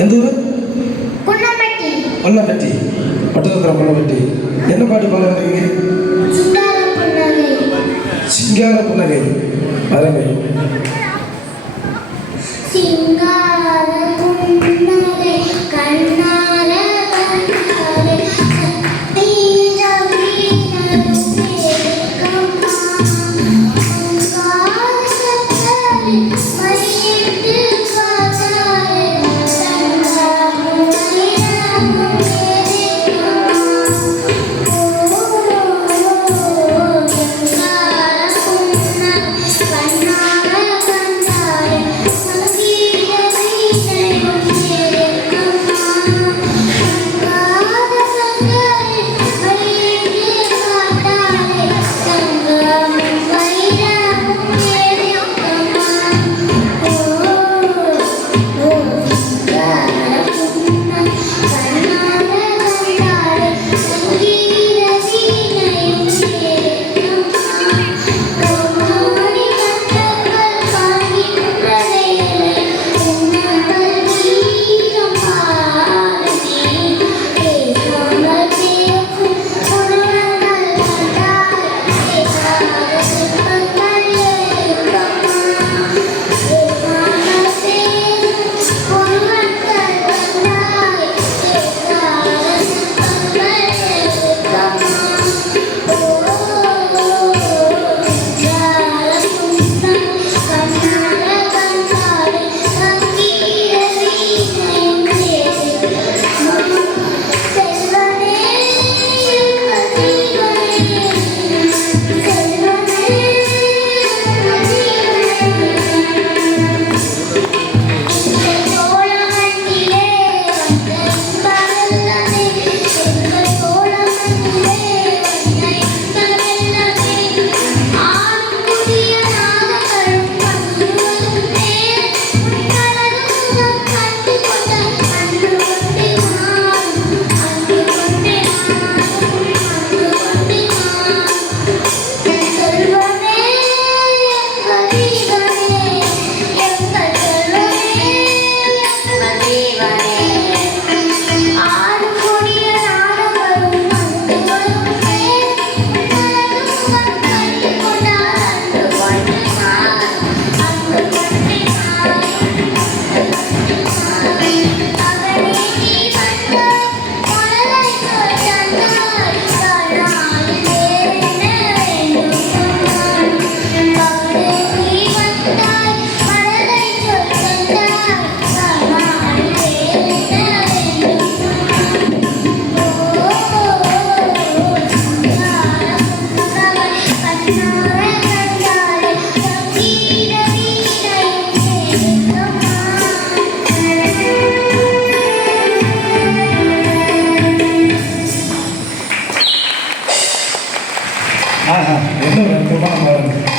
எந்த ஊர்? புன்னம்பட்டி. பொன்னம்பட்டி, பட்டணத்தில் பொன்னம்பட்டி. என்ன பாட்டு பாட வரீங்க? சிங்கார புன்னகை. சிங்கார புன்னகை. அருமை. சிங்கார புன்னகை கண்ணார கண்ணாரே சத்தீர வீணரும் வேகமா கார சத்தரே மறியிட்டு காத்தாரே சங்காரம் மயிரமும் வேகமா சிங்கார புன்னகை கண்ணார கண்ணாரே சங்கீத வீணையும் வேகமா கார சத்தரே மறியிட்டு காத்தாரே சங்காரம் மயிரமும் வேகமா என்ன பிரமாணம் பாருங்க.